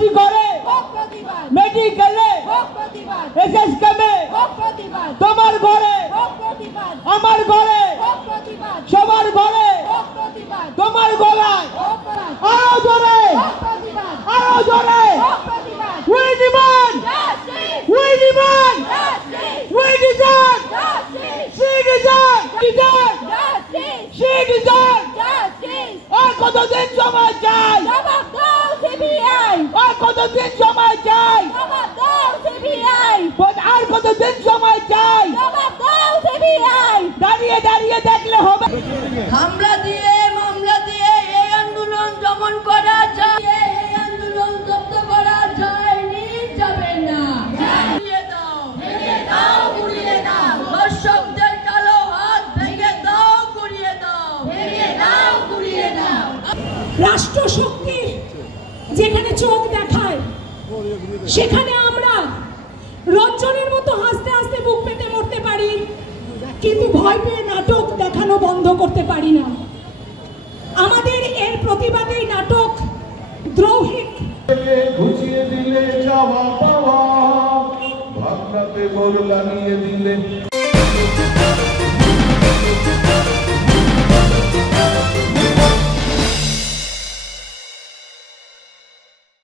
আরজি করে মেডিকেলে এসএসকেমে তোমার ঘরে আমার ঘরে সবার ঘরে তোমার গলায় আরো জোরে We demand আর কতদিন সময় চাই আর কতদিন সময় চাই আর কতদিন সময় চাই দাঁড়িয়ে দাঁড়িয়ে দেখলে হবে হামলা দিয়ে মামলা দিয়ে এই আন্দোলন দমন করা যায় এই আন্দোলন জব্দ করা যায়নি যাবে না গুড়িয়ে দাও দর্শকদের কালো হাত ভেঙে দাও গুড়িয়ে দাও রাষ্ট্রশক্তি যেখানে চোখ দেখায় সেখানে আমরা রঞ্জনের মতো হাসতে হাসতে বুক পেতে মরতে পারি, কিন্তু ভয় পেয়ে নাটক দেখানো বন্ধ করতে পারি না। আমাদের এর প্রতিবাদে নাটক দ্রৌহিক ঘুচিয়ে দিলে চাওয়া পাওয়া ভাবনাতে মোর লাগিয়ে দিলে